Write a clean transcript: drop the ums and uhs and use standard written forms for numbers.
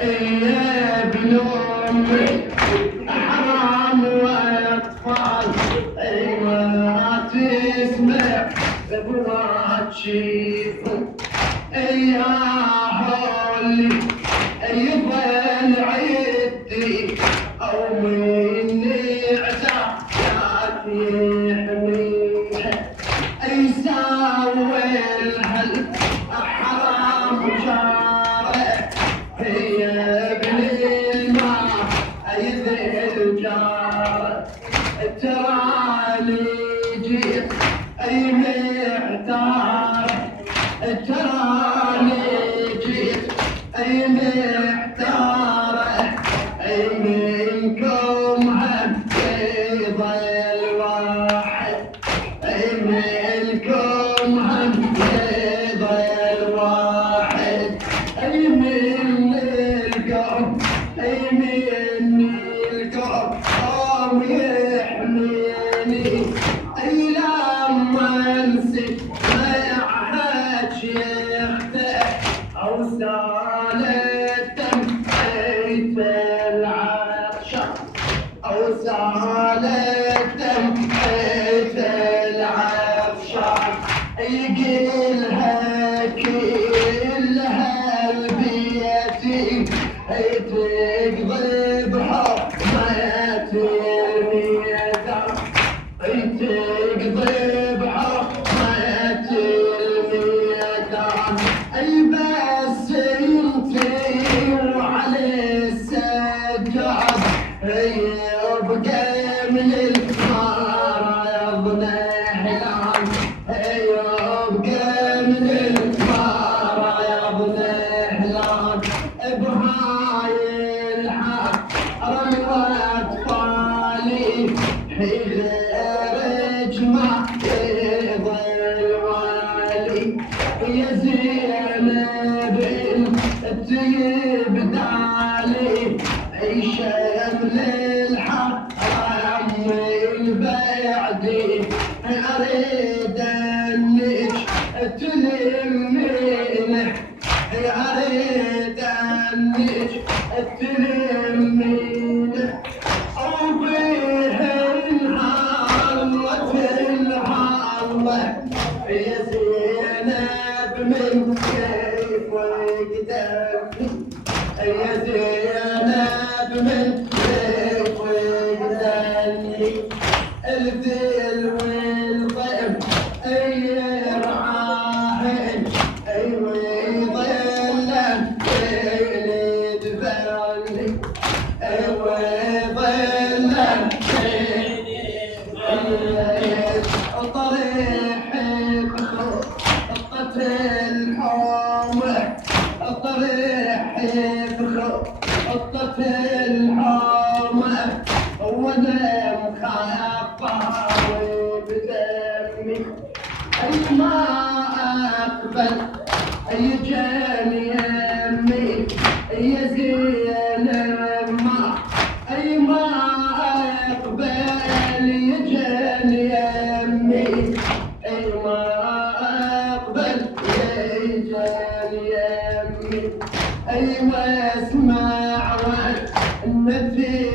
يا ابن امي حرام واطفال ما تسمع ولا تشوف يا هولي يظل عدي او مني عتاب يحميها يساوي الهل حرام جاره يا ابن الماء يذل جاره تراني جيت اي محتار تراني جيت اي محتار اي منكم هم يضل واحد اي منكم هم يضل واحد اي من القوم اي من القوم قوم يحميني اي لما نسيت ما عاد شيخته او سالت بيت العشاء او سالت بيت العشاء يقلها كلها البيتي تقضي بحرمة الميدان تقضي بحرمة الميدان اي بس انتي وعلى السجاد يبقى من المرض نحلان يبقى من المرض نحلان بهاي الحرم واطفالي غير اجمع يضل والي يا زينب الطيب دالي شمل الحرم البعدي اريد انك تلمينه اريد انك تلمينه او بيه الهرة يا زينب من كيف وقدامي يا زينب من كيف وقدامي الذل والضيم اي رعاهن اي ويظلم بين دبالي اي ويظلم بين طريح خطة الحومة طريح خطة الحومة وانا مخافة بدمي اي ما اقبل اي جاني يمي يا زينب ما اي ما اقبل يجاني يمي اي ما اقبل يجاني يمي اي ما اسمع النبي